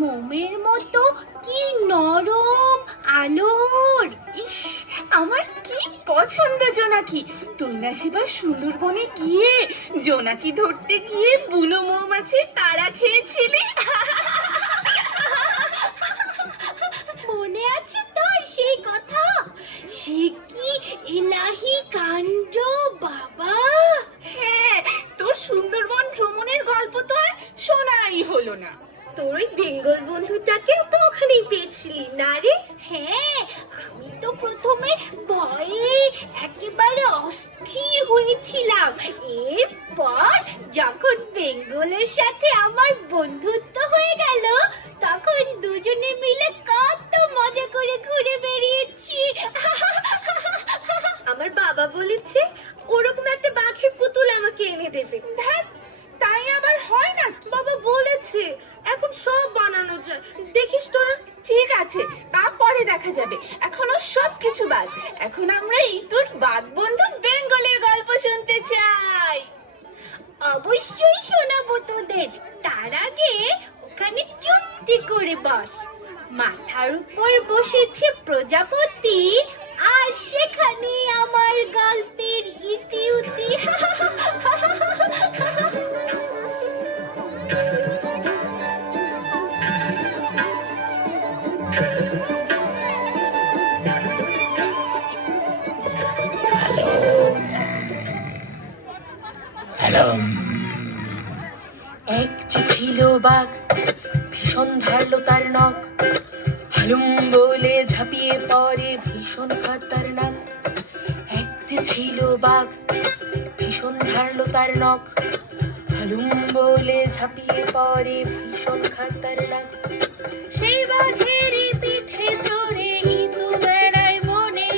মোমের মতো কি নরম আলোর। ইস, আমার কি পছন্দ জোনাকি। তুই না সেবার সুন্দরবনে গিয়ে জোনাকি ধরতে গিয়ে বুনো মৌমাছি তারা খেয়েছিলি? মনে আছে তোর সেই কথা? সে কি এলাহি কাণ্ড বাবা। হ্যাঁ, তোর সুন্দরবন ভ্রমণের গল্প তো আর শোনাই হলো না। তোর ওই বেঙ্গল বন্ধুটাকেও তো ওখানেই পেয়েছিলি না রে? হ্যাঁ, আমি তো প্রথমে ভয়ে একেবারে অস্থির হয়েছিলাম। এরপর যখন বেঙ্গলের সাথে আমার বন্ধুত্ব হয়ে গেল, তখন দুজনে মিলে কত মজা করে ঘুরে বেরিয়েছি। আমার বাবা বলেছে ওরকম একটা বাঘের পুতুল আমাকে এনে দেবে। ধ্যাৎ, তাই আবার হয় না? বাবা বলেছে এখন সব বানানো যায়, দেখিস তোরা। ঠিক আছে, তা পরে দেখা যাবে। এখনো সব কিছু বাদ। এখন আমরা ইতুর বাঘ বন্ধু বেঙ্গলের গল্প শুনতে চাই। অবশ্যই শোনাবো তোদের। তার আগে ওখানে চুপটি করে বস। মাথার উপর বসেছে প্রজাপতি, আর সেখানে আমার গল্পের ইতিউতি। হ্যালো। এক যে ছিল বাঘ, ভীষণ ধারলো তার নখ, হালুম বলে ঝাঁপিয়ে পড়ে ভীষণ খাতারনাক। এক যে ছিল বাঘ, ভীষণ ধারলো তার নখ, হালুম বলে ঝাঁপিয়ে পড়ে ভীষণ খাতারনাক। সেই বাঘেরই পিঠে চড়ে ইতু বেড়ায় বনে,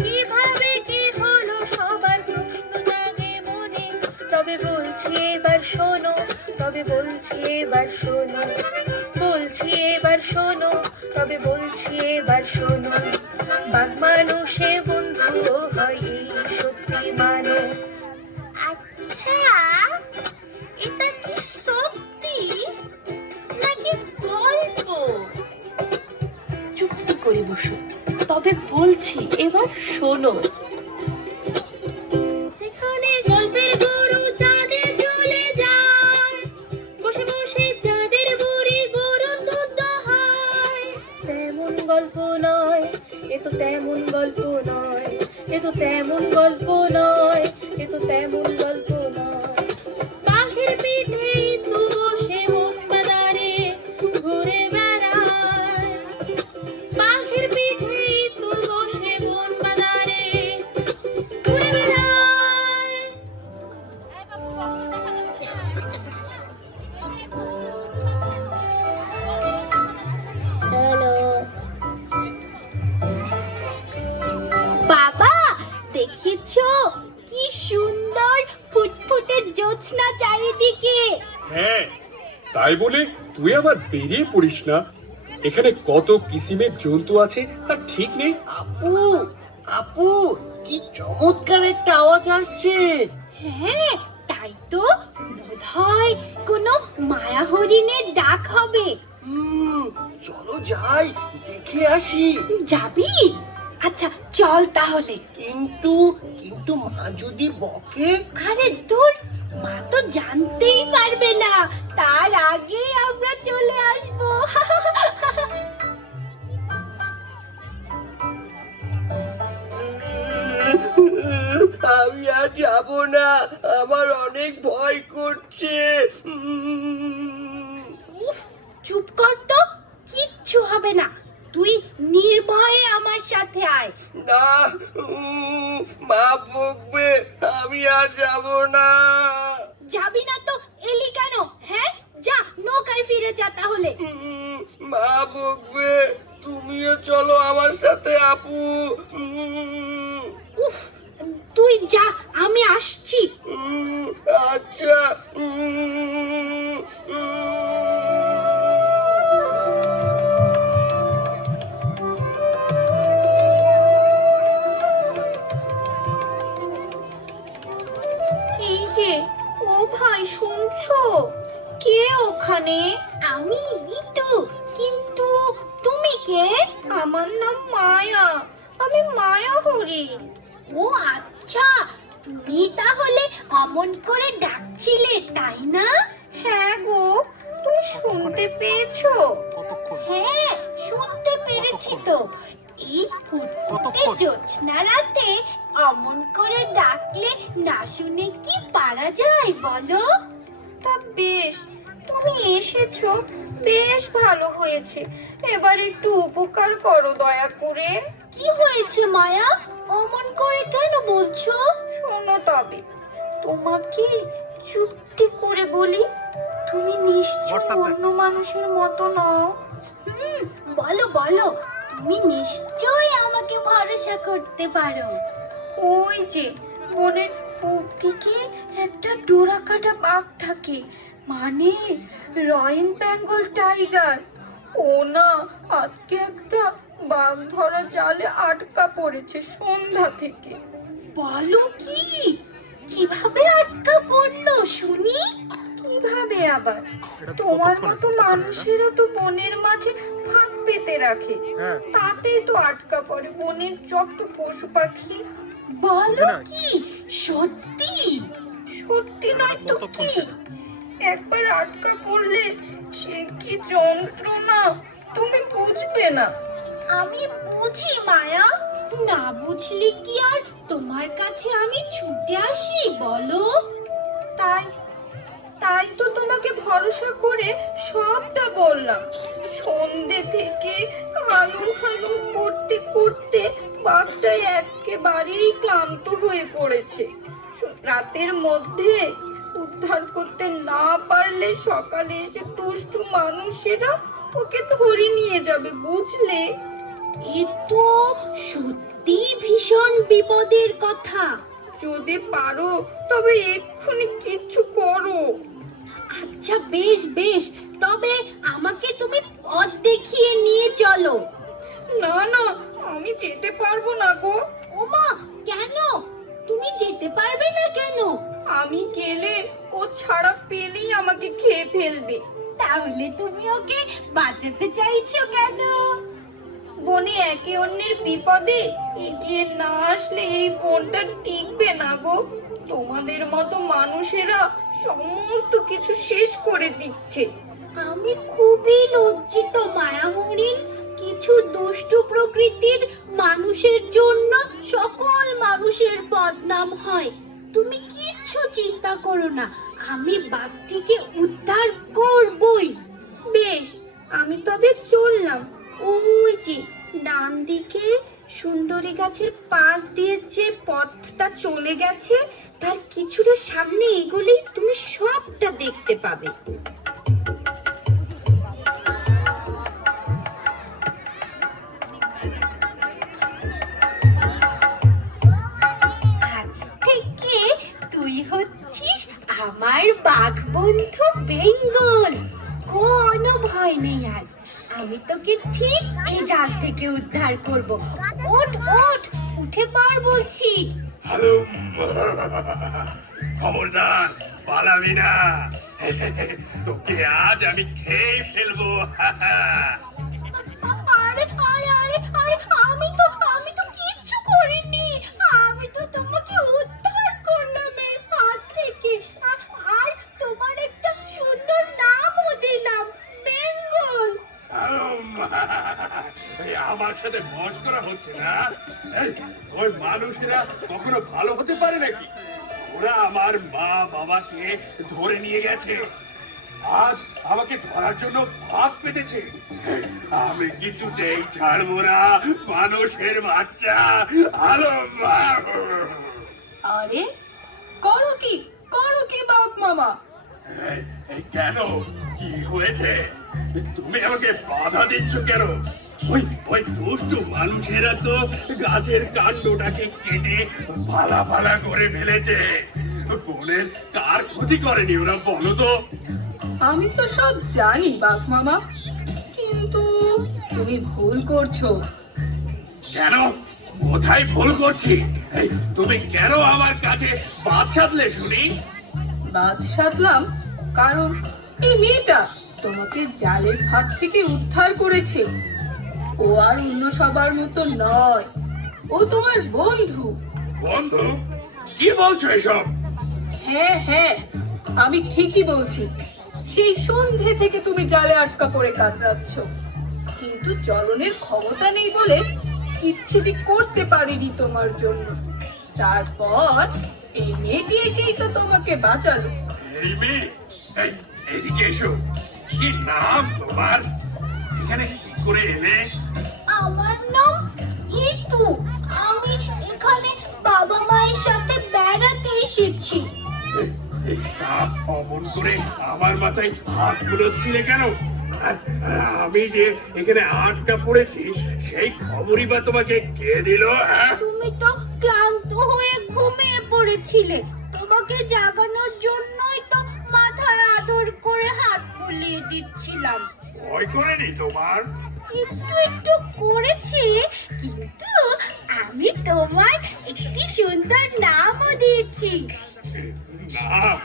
কিভাবে কি হলো সবার প্রশ্ন জাগে মনে। তবে বলছি এবার শোনো, তবে বলছি এবার শোনো, বলছি এবার শোনো, তবে বলছি এবার শোনো। বাঘ মানুষে বন্ধুও হয় এই সত্যি মানো। আচ্ছা, এটা কি সত্যি নাকি গল্প? চুপটি করে বসো, তবে বলছি এবার শোনো। যেখানে গল্পের গরু চাঁদে চলে যায়, বসে বসে চাঁদের বুড়ি গরুর দুধ দোহায়। তেমন গল্প নয়, এ তো তেমন গল্প নয়, এ তো তেমন গল্প নয়, এ তো তেমন গল্প নয়। বাঘের পিঠে ইতু বসে মন বাজারে ঘুরে বেড়ায়, বাঘের পিঠে ইতু বসে মন বাজারে ঘুরে বেড়ায়। বাবা, দেখেছো কি সুন্দর ফুটফুটে জ্যোৎস্না চারিদিকে। হ্যাঁ, তাই বলে তুই আবার বেরিয়ে পড়িস না। এখানে কত কিসিমের জন্তু আছে তার ঠিক নেই। আপু, আপু, কি চমৎকার একটা আওয়াজ আসছে। হ্যাঁ, তাই তো। বোধহয় কোনো মায়া হরিণের ডাক হবে। চলো যাই, দেখে আসি। যাবি? আচ্ছা চল তাহলে। কিন্তু কিন্তু মা যদি বকে? আরে দূর, মা তো জানতেই পারবে না। তার আগে আমরা চলে আসবো। আমি আর যাব না, আমার অনেক ভয় করছে। উফ, চুপ কর তো, কিচ্ছু হবে না। তুই নির্ভয়ে আমার সাথে আয়। না, মা বকবে, আমি আর যাব না। যাবি না তো এলি কেন? হ্যাঁ, যা নৌকায় ফিরে যা তাহলে। মা বকবে, তুমিও চলো আমার সাথে আপু। উফ, তুই যা, আমি আসছি। আচ্ছা। এই যে, ও ভাই শুনছো? কে ওখানে? আমি ঋতু, কিন্তু তুমি কে? আমার নাম মায়া, আমি মায়া হরিণ। ও আচ্ছা, তুমি তাহলে অমন করে ডাকছিলে তাই না? হ্যাঁ গো, তুমি শুনতে পেয়েছো? হ্যাঁ, শুনতে পেরেছি তো। এই ফুটফুটে জ্যোৎস্না রাতে অমন করে ডাকলে না শুনে কি পারা যায় বলো? তা বেশ, তুমি এসেছো, বেশ ভালো হয়েছে। এবার একটু উপকার করো দয়া করে। কি হয়েছে মায়া? অমন করে কেন বলছো? শোনো তবে, তোমাকে চুপটি করে বলি, তুমি নিশ্চয় অন্য মানুষের মতো নও। বলো বলো, তুমি নিশ্চয়ই আমাকে ভরসা করতে পারো। ওই যে বনের পূব দিকে একটা ডোরাকাটা বাঘ থাকে, মানে রয়্যাল বেঙ্গল টাইগার। ও না, আজকে একটা বাঘ ধরা জালে আটকা পড়েছে সন্ধ্যা থেকে। বলো কি? কিভাবে আটকা পড়লো শুনি? কিভাবে আবার? তোমার মতো মানুষেরা তো বনের মাঝে ফাঁক পেতে রাখে, তাতেই তো আটকা পড়ে বনের যত পশু পাখি। বলো কি? সত্যি? সত্যি নয় তো কি? একবার আটকা পড়লে সে কি যন্ত্রণা, তুমি বুঝবে না। আমি বুঝি মায়া, না বুঝলে কি আর তোমার কাছে আমি ছুটে আসি বলো? তাই তাই তো তোমাকে ভরসা করে সবটা বললাম। সন্ধে থেকে হালুম হালুম করতে করতে বাঘটা একেবারেই ক্লান্ত হয়ে পড়েছে। রাতের মধ্যে উদ্ধার করতে না পারলে সকালে এসে দুষ্টু মানুষেরা ওকে ধরে নিয়ে যাবে, বুঝলে? এ তো সত্যি ভীষণ বিপদের কথা। যদি পারো তবে এক্ষুনি কিচ্ছু করো। আচ্ছা বেশ বেশ, তবে আমাকে তুমি পথ দেখিয়ে নিয়ে চলো। না না, আমি যেতে পারবো না গো। ওমা, কেন? তুমি যেতে পারবে না কেন? আমি গেলে ও ছাড়া পেলেই আমাকে খেয়ে ফেলবে। তাহলে তুমি ওকে বাঁচাতে চাইছো কেন? বনে একে অন্যের বিপদে এগিয়ে না আসলে এই বনটা টিকবে না গো। তোমাদের মতো মানুষেরা সমস্ত কিছু শেষ করে দিচ্ছে। আমি খুবই লজ্জিত মায়া হরিণ। কিছু দুষ্টু প্রকৃতির মানুষের জন্য সকল মানুষের বদনাম হয়। তুমি কিচ্ছু চিন্তা করো না, আমি বাঘটিকে উদ্ধার করবই। বেশ, আমি তবে চললাম। ওই যে ডান দিকে সুন্দরী গাছের পাশ দিয়ে যে পথটা চলে গেছে, তার কিছুটা সামনে এগোলেই তুমি সবটা দেখতে পাবে। আজ থেকে তুই হচ্ছিস আমার বাঘ বন্ধু বেঙ্গল। কোনো ভয় নেই আর, আমি তোকে ঠিক এই জাল থেকে উদ্ধার করব। ওঠ ওঠ, উঠে পড় বলছি। হ্যালো, খবরদার পালাবি না, তোকে আজ আমি খেয়ে ফেলবো। আরে আরে আরে আরে, আমি তো কিচ্ছু করিনি। আমি তো তোমাকে উদ্ধার করলাম এই হাত থেকে, আর তোমার একটা সুন্দর নামও দিলাম, বেঙ্গল। আমার সাথে মস্করা হচ্ছে না? এই, ওই মানুষেরা কখনো ভালো হতে পারে নাকি? ওরা আমার মা বাবাকে ধরে নিয়ে গেছে, আজ আমাকে ধরার জন্য ভাগ পেতেছে। আমি কিছুতেই ছাড়বো না মানুষের বাচ্চা। আরে করো কি বাঘ মামা? কেন, কি হয়েছে? তুমি আমাকে বাধা দিচ্ছ কেন? ওই ওই দুষ্টু মানুষেরা তো গাছের কাণ্ডটাকে কেটে ফালা ফালা করে ফেলেছে। বনের কার ক্ষতি করেনি ওরা, বলো তো? আমি তো সব জানি বাঘ মামা, কিন্তু তুমি ভুল করছো। কেন, কোথায় ভুল করছি? এই, তুমি কেন আমার কাছে বাদ সাধলে শুনি? বাদ সাধলাম কারণ এই মেয়েটা তোমাকে জালের ফাঁদ থেকে উদ্ধার করেছে। ও আর অন্য সবার মতো নয়, ও তোমার বন্ধু। বন্ধু, কি বলছো এসব? হ্যাঁ হ্যাঁ, আমি ঠিকই বলছি। সেই সন্ধে থেকে তুমি জালে আটকা পড়ে কাতরাচ্ছ, কিন্তু চলনের ক্ষমতা নেই বলে কিচ্ছুটি করতে পারিনি তোমার জন্য। তারপর এই মেয়েটি এসেই তো তোমাকে বাঁচালো। এই মেয়ে, এদিকে এসো। কি নাম তোমার? এখানে কি করে এলে? আমার নাম ইতু। আমি এখানে বাবা মায়ের সাথে বেড়াতে এসেছি। এই নাম অমন করে আমার মাথায় হাত বুলোচ্ছিলে কেন? আর আমি যে এখানে আটকা পড়েছি সেই খবরই বা তোমাকে কে দিল? তুমি তো ক্লান্ত হয়ে ঘুমিয়ে পড়েছিলে, তোমাকে জাগানোর জন্যই তো মাথায় আদর করে হাত বুলিয়ে দিচ্ছিলাম। ভয় করেনি তোমার? একটু একটু করেছে, কিন্তু আমি তোমার একটি সুন্দর নামও দিয়েছি। নাম?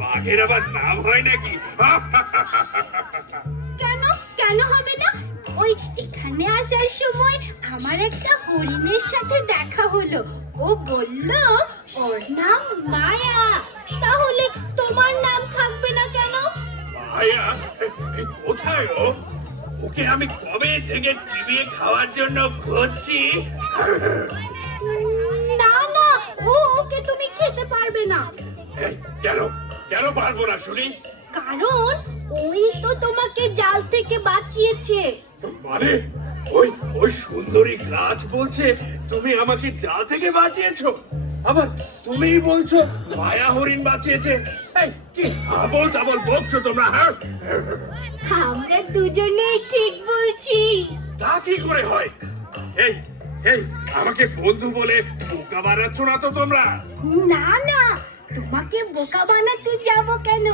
বাঘের আবার নাম হয় নাকি? কেন কেন হবে না? ওই এখানে আসার সময় আমার একটা হরিণের সাথে দেখা হলো। ও বলল ওর নাম মায়া। তাহলে তোমার নাম থাকবে না কেন? মায়া? কোথায় ও? ওকে আমি কবে থেকে চিবিয়ে খাওয়ার জন্য খুঁজছি। না না, ওকে তুমি খেতে পারবে না। এই, কেন কেন পারবো না শুনি? কারণ ওই তো তোমাকে জাল থেকে বাঁচিয়েছে। মানে ওই ওই সুন্দরী গাছ বলছে তুমি আমাকে জাল থেকে বাঁচিয়েছো? আবার তুমিই বলছো মায়া হরিণ বাঁচিয়েছে? এই কি আবল তাবল বকছো তোমরা? হ্যাঁ, আমরা দুজনেই ঠিক বলছি। তা কি করে হয়? এই এই আমাকে বন্ধু বলে বোকা বানাচ্ছ না তো তোমরা? না না, তোমাকে বোকা বানাতে যাব কেন?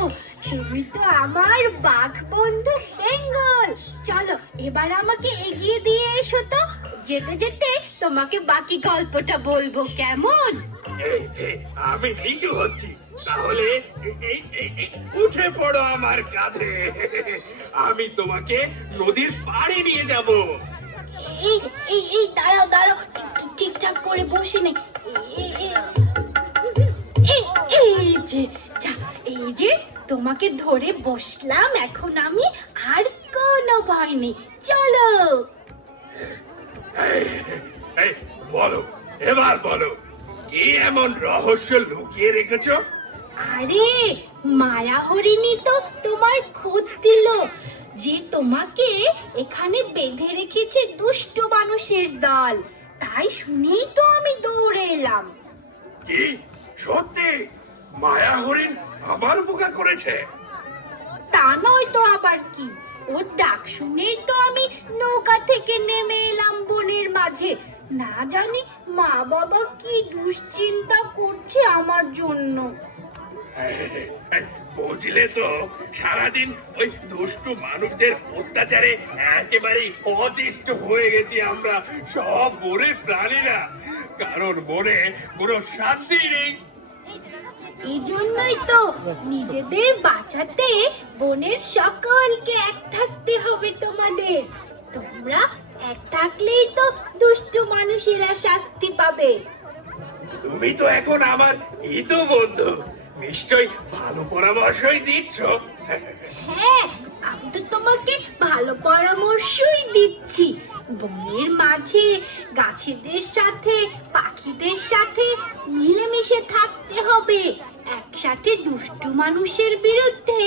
তুমি তো আমার বাঘ বন্ধু বেঙ্গল। চলো এবার আমাকে এগিয়ে দিয়ে এসো তো, যেতে যেতে তোমাকে বাকি গল্পটা বলবো, কেমন? এই, এই, আমি নিচু হচ্ছি, তাহলে এই, উঠে পড়ো আমার কাঁধে। আমি তোমাকে নদীর পাড়ে নিয়ে যাব। এই এই এই দাঁড়াও দাঁড়াও, ঠিকঠাক করে বসে নে। এই যে যা, এই যে তোমাকে ধরে বসলাম, এখন আমি আর কোনো ভয় নেই। চলো। এই, বলো, এবার বলো, কি এমন রহস্য লুকিয়ে রেখেছো? আরে মায়া হরিণী তো তোমার খোঁজ দিল যে তোমাকে এখানে বেঁধে রেখেছে দুষ্ট মানুষের দল। তাই শুনেই তো আমি দৌড়ে এলাম। কি সত্যি মায়া হরিণ আমার উপকার করেছে? তা নয় তো আবার কি, ওর ডাক শুনেই তো আমি নৌকা থেকে নেমে এলাম বনের মাঝে। না জানি মা বাবা কি দুশ্চিন্তা করছে আমার জন্য। বুঝলে তো, সারাদিন ওই দুষ্টু মানুষদের অত্যাচারে একেবারেই অতিষ্ঠ হয়ে গেছি আমরা সব বনের প্রাণীরা। কারণ বনে কোনো শান্তি নেই। এই জন্যই তো নিজেদের বাঁচাতে বনের সকলকে এক থাকতে হবে তোমাদের। তোমরা এক থাকলেই তো দুষ্ট মানুষেরা শাস্তি পাবে। তুমি তো এখন আমার হিত বন্ধু, নিশ্চয়ই ভালো পরামর্শই দিচ্ছ। হ্যাঁ, আমি তো তোমাকে ভালো পরামর্শই দিচ্ছি। বনের মাঝে গাছেদের সাথে পাখিদের সাথে মিলেমিশে থাকতে হবে। একসাথে দুষ্ট মানুষের বিরুদ্ধে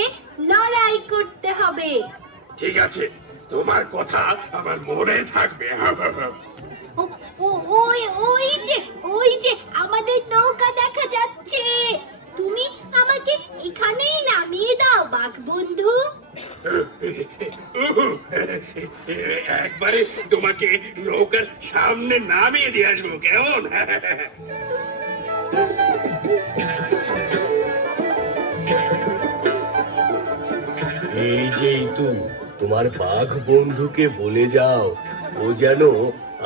লড়াই করতে হবে। ঠিক আছে, তোমার কথা আমার মনে থাকবে। ও- ওই ওই যে আমাদের নৌকা দেখা যাচ্ছে। তুমি আমাকে এখানেই নামিয়ে দাও বাঘ বন্ধু। একবারে তোমাকে নৌকার সামনে নামিয়ে দিয়ে আসবো, কেমন? এই যে ইতু, তোমার বাঘ বন্ধুকে বলে যাও ও যেন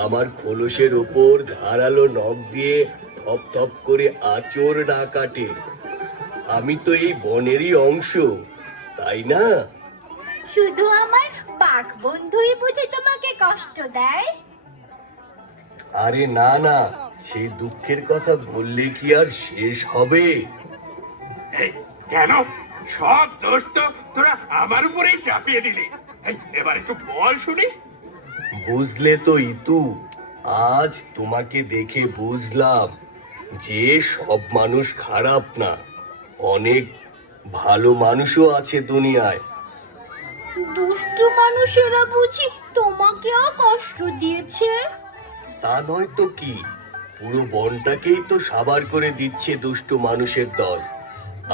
আমার খোলসের ওপর ধারালো নখ দিয়ে থপ থপ করে আঁচড় না কাটে। আমি তো এই বনেরই অংশ, তাই না? শুধু আমার বাঘ বন্ধুই বুঝি তোমাকে কষ্ট দেয়? আরে না না, সেই দুঃখের কথা বললে কি আর শেষ হবে? এই, কেন সব দোষ তো তোরা আমার উপরেই চাপিয়ে দিলি? এই, এবার একটু বল শুনি। বুঝলে তো ইতু, আজ তোমাকে দেখে বুঝলাম যে সব মানুষ খারাপ না, অনেক ভালো মানুষও আছে দুনিয়ায়। দুষ্টু মানুষেরা বুঝি তোমাকেও কষ্ট দিয়েছে? তা নয় তো কি, পুরো বনটাকেই তো সাবার করে দিচ্ছে দুষ্ট মানুষের দল।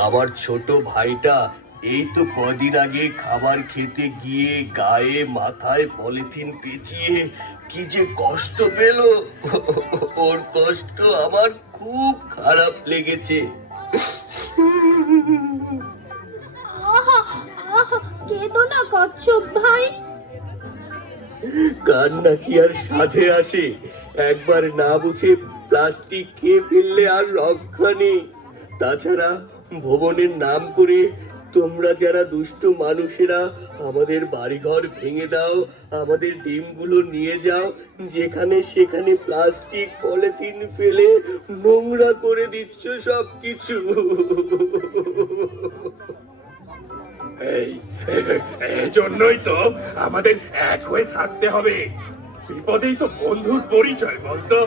আমার ছোট ভাইটা এই তো কদিন আগে খাবার খেতে গিয়ে গায়ে মাথায় পলিথিন পেঁচিয়ে কি যে কষ্ট পেল, ওর কষ্ট আমার খুব খারাপ লেগেছে। আহা আহা, কেঁদো না কচ্ছপ ভাই। কান্না কি আর সাধে আসে? একবার না বুঝে প্লাস্টিক খেয়ে ফেললে আর রক্ষা নেই। তাছাড়া ভবনের নাম করে তোমরা যারা দুষ্ট মানুষেরা আমাদের বাড়িঘর ভেঙে দাও, আমাদের ডিমগুলো নিয়ে যাও, যেখানে সেখানে প্লাস্টিক পলিথিন ফেলে নোংরা করে দিচ্ছ সবকিছু। এই জন্যই তো আমাদের এক হয়ে থাকতে হবে। বিপদেই তো বন্ধুর পরিচয়, বলতো?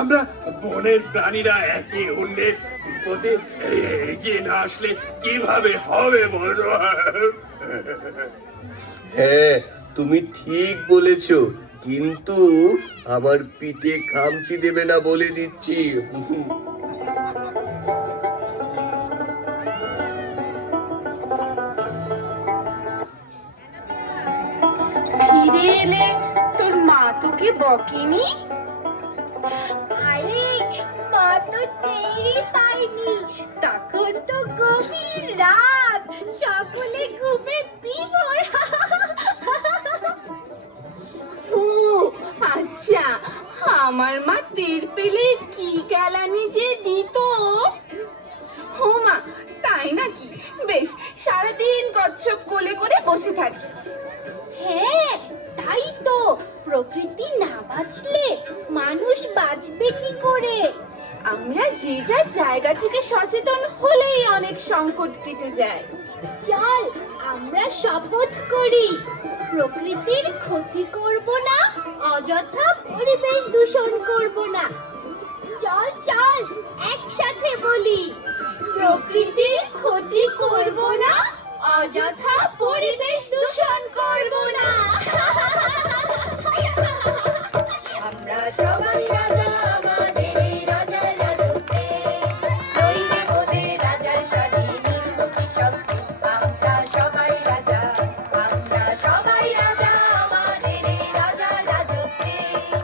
আমরা বনের প্রাণীরা একে অন্যের বিপদে এগিয়ে না আসলে কিভাবে হবে বলো? হ্যাঁ, তুমি ঠিক বলেছো, কিন্তু আমার পিঠে খামচি দেবে না বলে দিচ্ছি। ফিরে এলে তোর মা তোকে বকেনি? আরে মা তো টেরই পাইনি, তখন তো গভীর রাত, সকলে ঘুমে বিভোর। ও আচ্ছা, আমার মা টের পেলে কি কেলানি যে দিত। ও মা, তাই নাকি? বেশ, সারাদিন কচ্ছপ কোলে করে বসে থাকিস। হ্যাঁ তাই তো, প্রকৃতি না বাঁচলে মানুষ বাঁচবে কি করে? আমরা যে যার জায়গা থেকে সচেতন হলেই অনেক সংকট কেটে যায়। চল আমরা শপথ করি, প্রকৃতির ক্ষতি করব না, অযথা পরিবেশ দূষণ করব না। চল চল একসাথে বলি, প্রকৃতির ক্ষতি করব না, অযথা পরিবেশ দূষণ করব না।